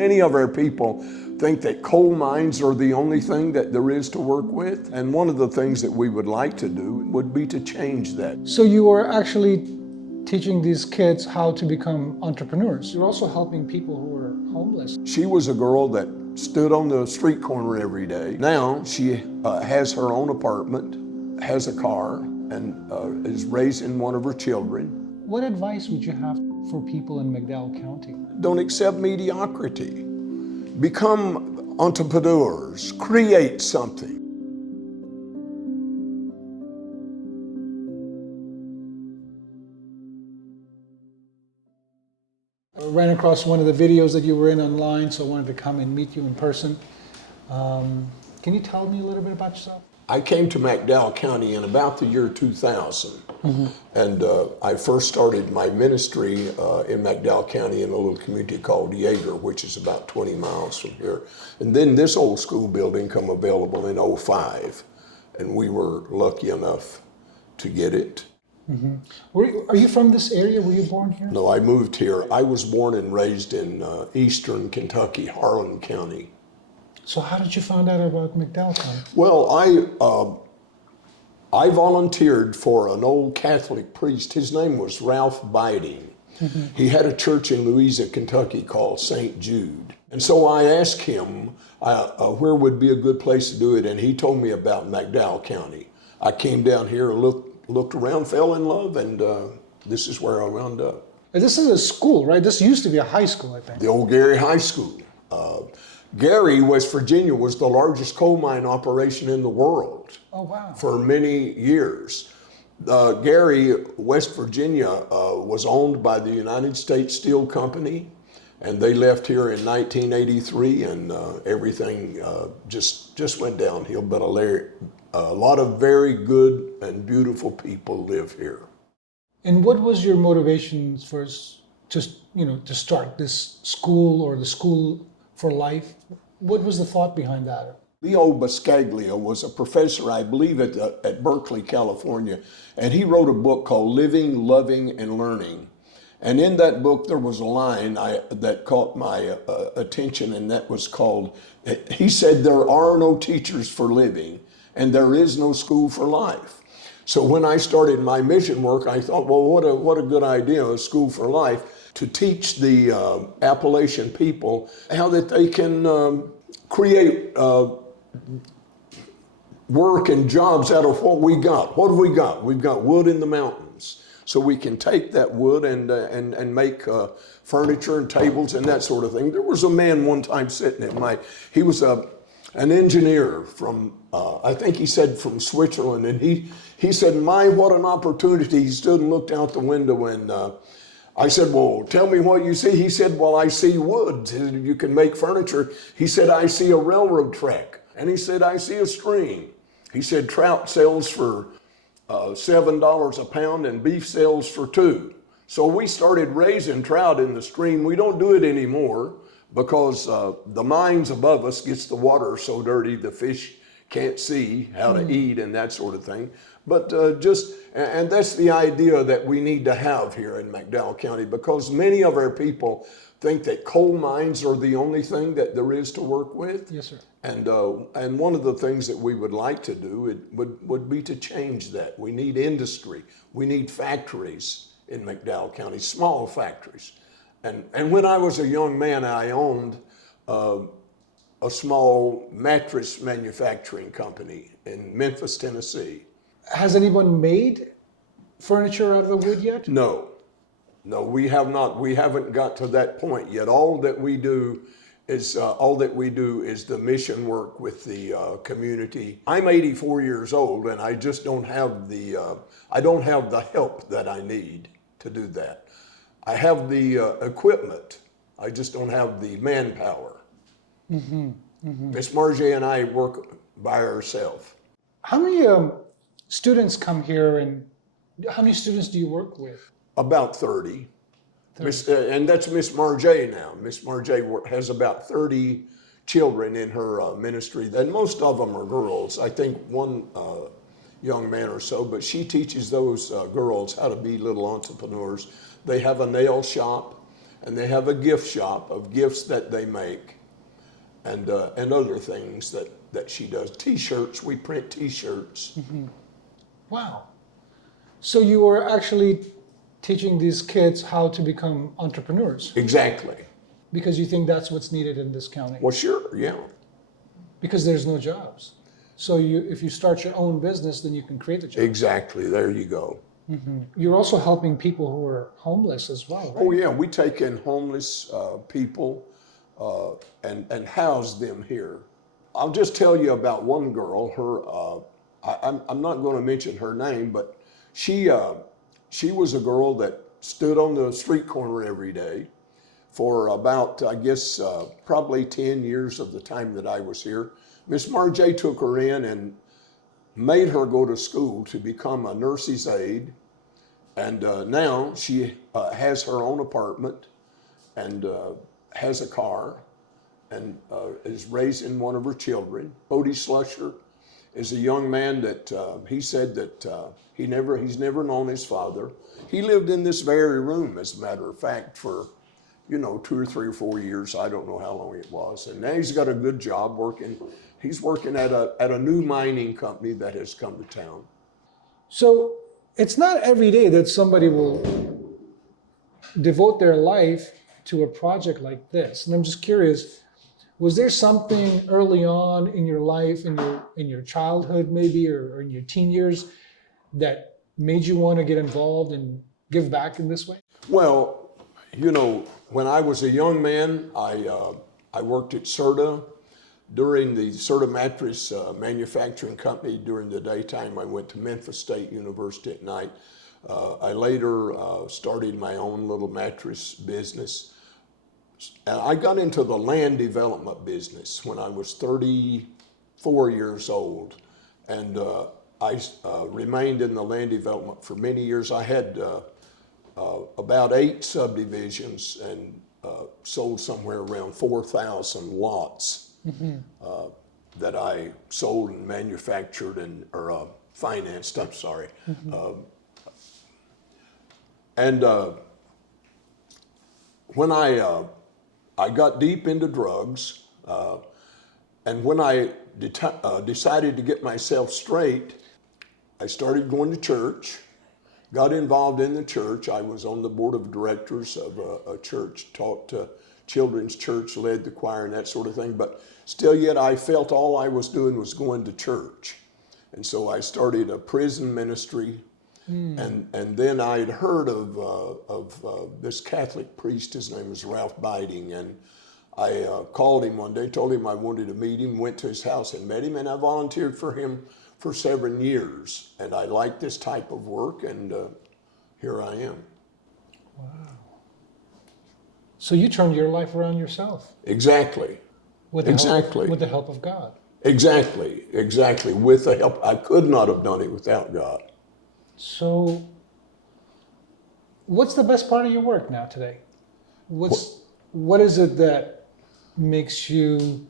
Many of our people think that coal mines are the only thing that there is to work with. And one of the things that we would like to do would be to change that. So you are actually teaching these kids how to become entrepreneurs. You're also helping people who are homeless. She was a girl that stood on the street corner every day. Now she has her own apartment, has a car, and is raising one of her children. What advice would you have for people in McDowell County? Don't accept mediocrity. Become entrepreneurs, create something. I ran across one of the videos that you were in online, so I wanted to come and meet you in person. Can you tell me a little bit about yourself? I came to McDowell County in about the year 2000. And I first started my ministry in McDowell County in a little community called Yeager, which is about 20 miles from here. And then this old school building come available in '05, and we were lucky enough to get it. Are you from this area? Were you born here? No, I moved here. I was born and raised in eastern Kentucky, Harlan County. So how did you find out about McDowell County? Well, I volunteered for an old Catholic priest. His name was Ralph Biding. He had a church in Louisa, Kentucky called St. Jude. And so I asked him where would be a good place to do it, and he told me about McDowell County. I came down here, looked around, fell in love, and this is where I wound up. This is a school, right? This used to be a high school, I think. The old Gary High School. Gary, West Virginia, was the largest coal mine operation in the world. Oh, wow. For many years. Gary, West Virginia, was owned by the United States Steel Company, and they left here in 1983, and everything just went downhill. But a lot of very good and beautiful people live here. And what was your motivation for to start this school or the school for life? What was the thought behind that? Leo Buscaglia was a professor, I believe, at Berkeley, California, and he wrote a book called Living, Loving, and Learning. And in that book, there was a line that caught my attention, and that was called, he said, "There are no teachers for living, and there is no school for life." So when I started my mission work, I thought, well, what a good idea, a school for life, to teach the Appalachian people how that they can create work and jobs out of what we got. What have we got? We've got wood in the mountains. So we can take that wood and make furniture and tables and that sort of thing. There was a man one time sitting he was an engineer from, I think he said from Switzerland, and he said, what an opportunity. He stood and looked out the window, and I said, well, tell me what you see. He said, well, I see wood. You can make furniture. He said, I see a railroad track. And he said, I see a stream. He said, trout sells for $7 a pound and beef sells for $2. So we started raising trout in the stream. We don't do it anymore because the mines above us gets the water so dirty the fish can't see how to eat and that sort of thing. But and that's the idea that we need to have here in McDowell County, because many of our people think that coal mines are the only thing that there is to work with. Yes, sir. And one of the things that we would like to do would be to change that. We need industry. We need factories in McDowell County, small factories. And when I was a young man, I owned a small mattress manufacturing company in Memphis, Tennessee. Has anyone made furniture out of the wood yet? No, we have not. We haven't got to that point yet. All that we do is the mission work with the community. I'm 84 years old, and I just don't have the help that I need to do that. I have the equipment. I just don't have the manpower. Miss Margie and I work by ourselves. How many students come here, and how many students do you work with? About 30. And that's Miss Margie now. Miss Margie has about 30 children in her ministry, and most of them are girls. I think one young man or so, but she teaches those girls how to be little entrepreneurs. They have a nail shop, and they have a gift shop of gifts that they make, and other things that she does. T-shirts, we print T-shirts. Wow. So you were actually teaching these kids how to become entrepreneurs Exactly. because you think that's what's needed in this county. Well, sure, yeah. Because there's no jobs. So if you start your own business, then you can create the jobs. Exactly, there you go. You're also helping people who are homeless as well, right? Oh yeah, we take in homeless people and house them here. I'll just tell you about one girl. I'm not going to mention her name, but she was a girl that stood on the street corner every day for about, I guess, probably 10 years of the time that I was here. Miss Marjay took her in and made her go to school to become a nurse's aide. And now she has her own apartment and has a car and is raising one of her children. Bodie Slusher is a young man that he said that he's never known his father. He lived in this very room, as a matter of fact, for 2 or 3 or 4 years. I don't know how long it was. And now he's got a good job working. He's working at a new mining company that has come to town. So it's not every day that somebody will devote their life to a project like this. And I'm just curious, was there something early on in your life, in your childhood maybe, or in your teen years, that made you want to get involved and give back in this way? Well, when I was a young man, I worked at Serta during the Serta mattress manufacturing company during the daytime. I went to Memphis State University at night. I later started my own little mattress business. And I got into the land development business when I was 34 years old. And I remained in the land development for many years. I had about 8 subdivisions and sold somewhere around 4,000 lots that I sold and manufactured or financed, I'm sorry. And when I got deep into drugs, and when I decided to get myself straight, I started going to church, got involved in the church. I was on the board of directors of a church, taught children's church, led the choir and that sort of thing, but still yet I felt all I was doing was going to church. And so I started a prison ministry. And then I had heard of this Catholic priest. His name was Ralph Biding, and I called him one day, told him I wanted to meet him, went to his house and met him, and I volunteered for him for 7 years. And I liked this type of work, and here I am. Wow. So you turned your life around yourself. Exactly. With the help of God. Exactly. With the help, I could not have done it without God. So, what's the best part of your work now today? What is it that makes you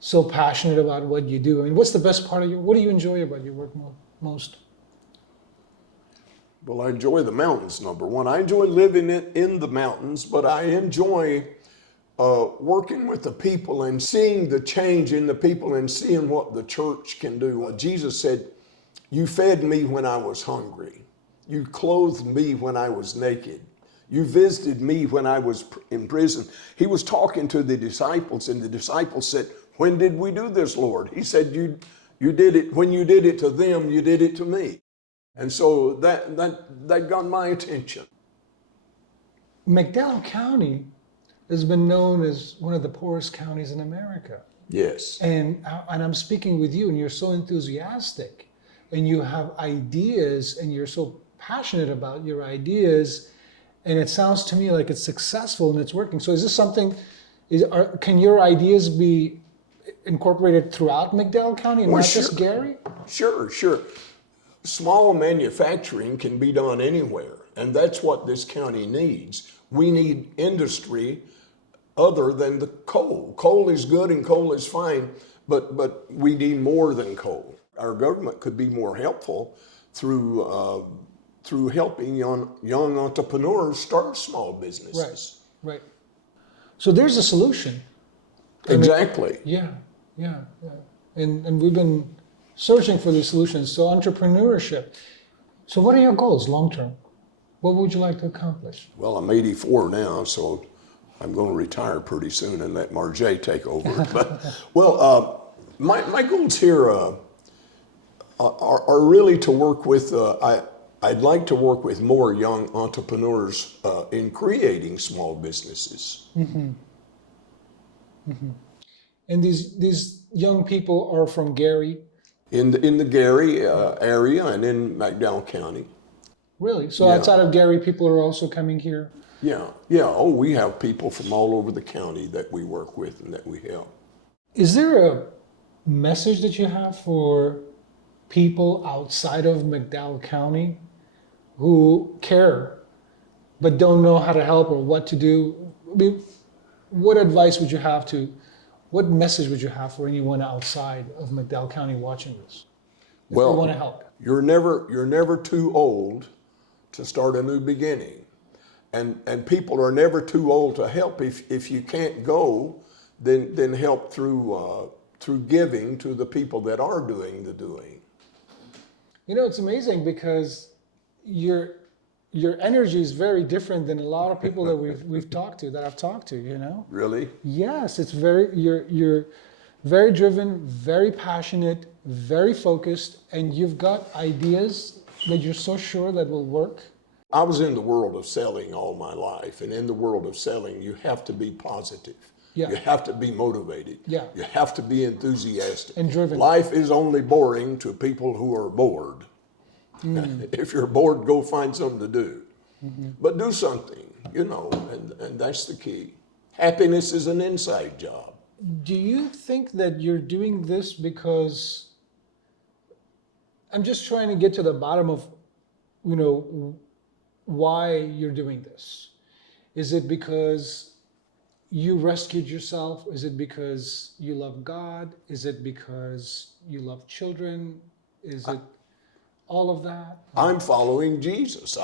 so passionate about what you do? I mean, what's the best part of what do you enjoy about your work most? Well, I enjoy the mountains, number one. I enjoy living in the mountains, but I enjoy working with the people and seeing the change in the people and seeing what the church can do. Jesus said, "You fed me when I was hungry. You clothed me when I was naked. You visited me when I was in prison." He was talking to the disciples, and the disciples said, "When did we do this, Lord?" He said, "You did it. When you did it to them, you did it to me." And so that got my attention. McDowell County has been known as one of the poorest counties in America. Yes. And I'm speaking with you, and you're so enthusiastic, and you have ideas, and you're so passionate about your ideas, and it sounds to me like it's successful and it's working. So is this something? Can your ideas be incorporated throughout McDowell County and Well, not sure. just Gary? Sure. Small manufacturing can be done anywhere, and that's what this county needs. We need industry other than the coal. Coal is good and coal is fine, but we need more than coal. Our government could be more helpful through helping young entrepreneurs start small businesses. Right. So there's a solution. I mean, Exactly. yeah. And we've been searching for these solutions. So entrepreneurship. So what are your goals long term? What would you like to accomplish? Well, I'm 84 now, so I'm going to retire pretty soon and let Marjay take over. But, well, my goals here are really to work with, I'd like to work with more young entrepreneurs in creating small businesses. And these young people are from Gary? In the Gary area and in McDowell County. Really? So Yeah. outside of Gary, people are also coming here? Yeah. Oh, we have people from all over the county that we work with and that we help. Is there a message that you have for people outside of McDowell County who care but don't know how to help or what to do? I mean, what advice would you have what message would you have for anyone outside of McDowell County watching this? If they want to help. You're never too old to start a new beginning. And people are never too old to help. If you can't go, then help through giving to the people that are doing the doing. You know, it's amazing because your energy is very different than a lot of people that I've talked to, you know? Really? Yes, you're very driven, very passionate, very focused, and you've got ideas that you're so sure that will work. I was in the world of selling all my life, and in the world of selling, you have to be positive. Yeah. You have to be motivated. Yeah. You have to be enthusiastic. And driven. Life is only boring to people who are bored. If you're bored, go find something to do. But do something, you know, and that's the key. Happiness is an inside job. Do you think that you're doing this because I'm just trying to get to the bottom of, you know, why you're doing this? Is it because you rescued yourself? Is it because you love God? Is it because you love children? Is it all of that? I'm following Jesus.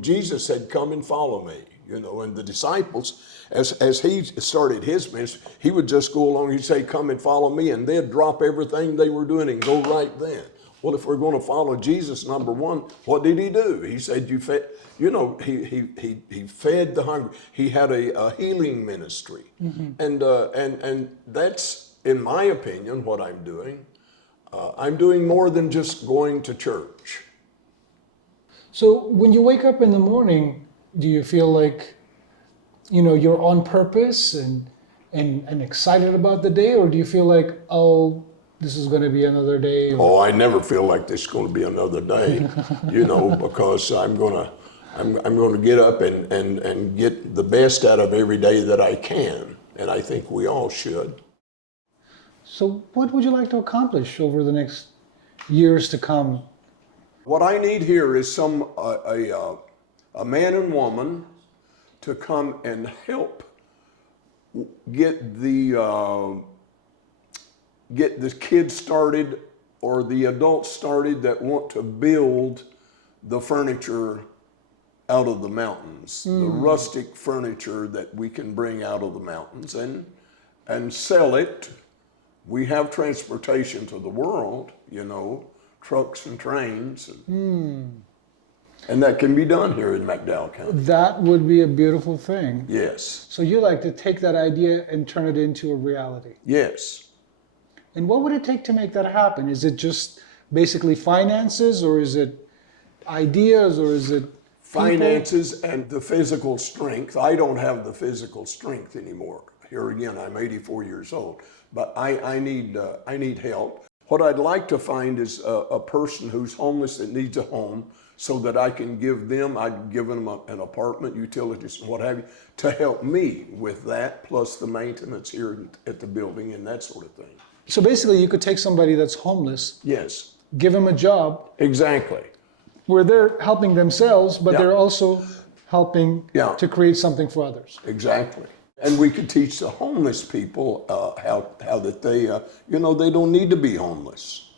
Jesus said, come and follow me. You know, and the disciples, as he started his ministry, he would just go along, he'd say, come and follow me, and they'd drop everything they were doing and go right then. Well, if we're going to follow Jesus, number one, what did he do? He said, he fed the hungry. He had a healing ministry. And that's, in my opinion, what I'm doing. I'm doing more than just going to church. So when you wake up in the morning, do you feel like, you know, you're on purpose and excited about the day, or do you feel like, oh, this is going to be another day? Oh, I never feel like this is going to be another day, you know, because I'm going to get up and get the best out of every day that I can, and I think we all should. So what would you like to accomplish over the next years to come? What I need here is a man and woman to come and help get the kids started or the adults started that want to build the furniture out of the mountains, the rustic furniture that we can bring out of the mountains and sell it. We have transportation to the world, you know, trucks and trains. And that can be done here in McDowell County. That would be a beautiful thing. Yes. So you like to take that idea and turn it into a reality. Yes. And what would it take to make that happen? Is it just basically finances, or is it ideas, or is it Finances and the physical strength. I don't have the physical strength anymore. Here again, I'm 84 years old, but I need help. What I'd like to find is a person who's homeless that needs a home, so that I can give them, I'd give them an apartment, utilities, and what have you, to help me with that, plus the maintenance here at the building and that sort of thing. So basically you could take somebody that's homeless, Yes. give them a job Exactly. where they're helping themselves, but Yeah. they're also helping Yeah. to create something for others. Exactly. And we could teach the homeless people how that they, they don't need to be homeless.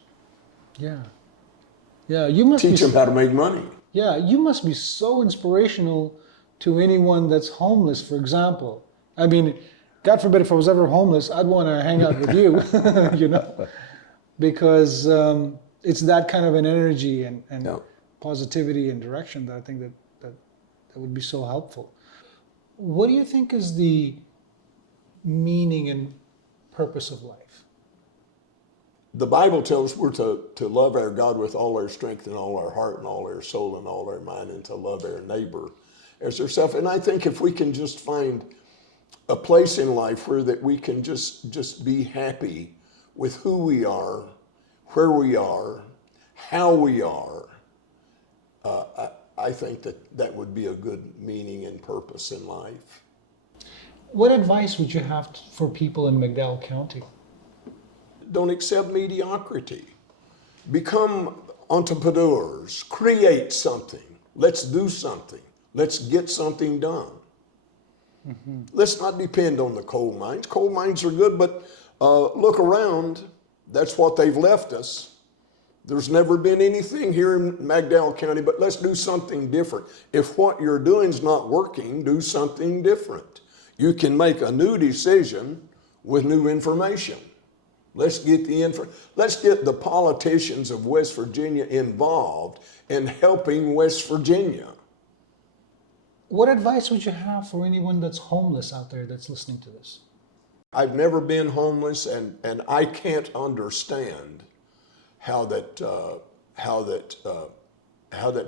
Yeah. Yeah, you must Teach be, them how to make money. yeah, you must be so inspirational to anyone that's homeless, for example? I mean, God forbid if I was ever homeless, I'd want to hang out with you, you know, because it's that kind of an energy and Yeah. positivity and direction that I think that would be so helpful. What do you think is the meaning and purpose of life? The Bible tells us we're to love our God with all our strength and all our heart and all our soul and all our mind, and to love our neighbor as ourselves. And I think if we can just find a place in life where that we can just be happy with who we are, where we are, how we are, I think that would be a good meaning and purpose in life. What advice would you have for people in McDowell County? Don't accept mediocrity. Become entrepreneurs. Create something. Let's do something. Let's get something done. Mm-hmm. Let's not depend on the coal mines. Coal mines are good, but look around. That's what they've left us. There's never been anything here in McDowell County, but let's do something different. If what you're doing is not working, do something different. You can make a new decision with new information. Let's get the politicians of West Virginia involved in helping West Virginia. What advice would you have for anyone that's homeless out there that's listening to this? I've never been homeless, and I can't understand how that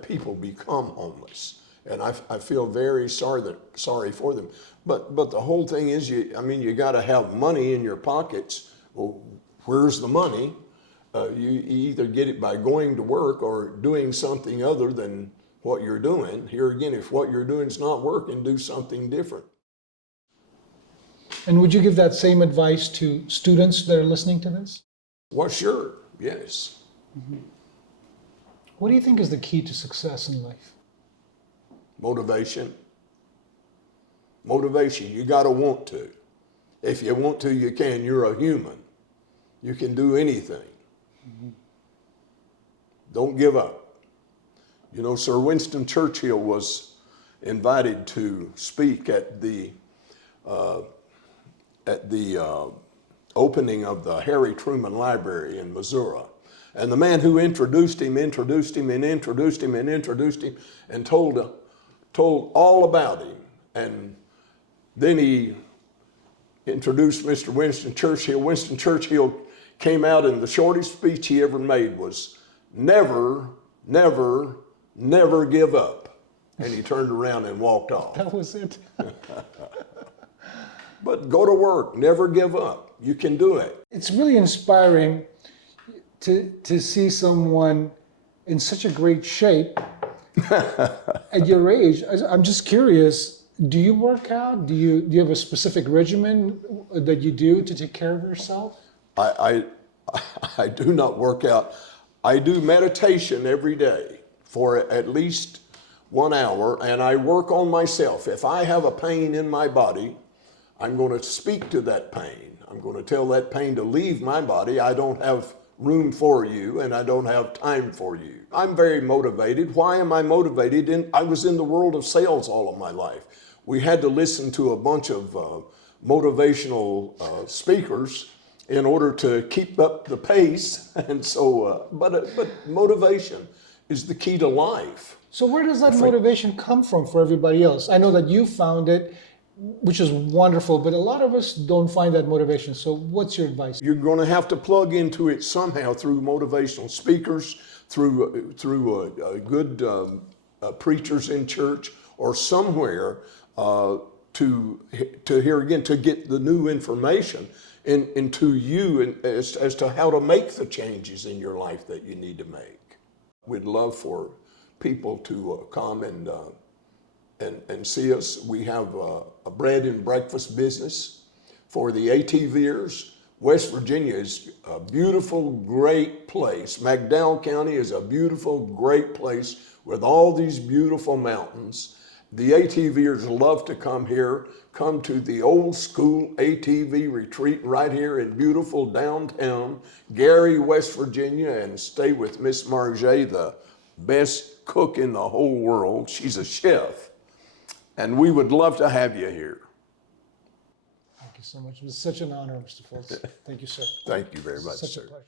people become homeless, and I feel very sorry for them. But the whole thing is, you got to have money in your pockets. Well, where's the money? You either get it by going to work or doing something other than what you're doing. Here again, if what you're doing is not working, do something different. And would you give that same advice to students that are listening to this? Well, sure, yes. Mm-hmm. What do you think is the key to success in life? Motivation. Motivation, you got to want to. If you want to, you can. You're a human. You can do anything. Mm-hmm. Don't give up. You know, Sir Winston Churchill was invited to speak at the opening of the Harry Truman Library in Missouri. And the man who introduced him and told all about him. And then he introduced Mr. Winston Churchill. Winston Churchill came out, and the shortest speech he ever made was, never, never, never give up. And he turned around and walked off. That was it. But go to work, never give up. You can do it. It's really inspiring to see someone in such a great shape at your age. I'm just curious, do you work out? Do you have a specific regimen that you do to take care of yourself? I do not work out. I do meditation every day for at least 1 hour, and I work on myself. If I have a pain in my body, I'm going to speak to that pain. I'm going to tell that pain to leave my body. I don't have room for you, and I don't have time for you. I'm very motivated. Why am I motivated? I was in the world of sales all of my life. We had to listen to a bunch of motivational speakers in order to keep up the pace. And so, but motivation is the key to life. So where does that motivation come from for everybody else? I know that you found it, which is wonderful, but a lot of us don't find that motivation. So what's your advice? You're going to have to plug into it somehow through motivational speakers, through good preachers in church, or somewhere to hear again, to get the new information into you as to how to make the changes in your life that you need to make. We'd love for people to come and see us. We have a bread and breakfast business for the ATVers. West Virginia is a beautiful, great place. McDowell County is a beautiful, great place with all these beautiful mountains. The ATVers love to come here, come to the old school ATV retreat right here in beautiful downtown Gary, West Virginia, and stay with Miss Marge, the best cook in the whole world. She's a chef. And we would love to have you here. Thank you so much. It was such an honor, Mr. Fultz. Thank you, sir. Thank you very much, Such a sir. pleasure.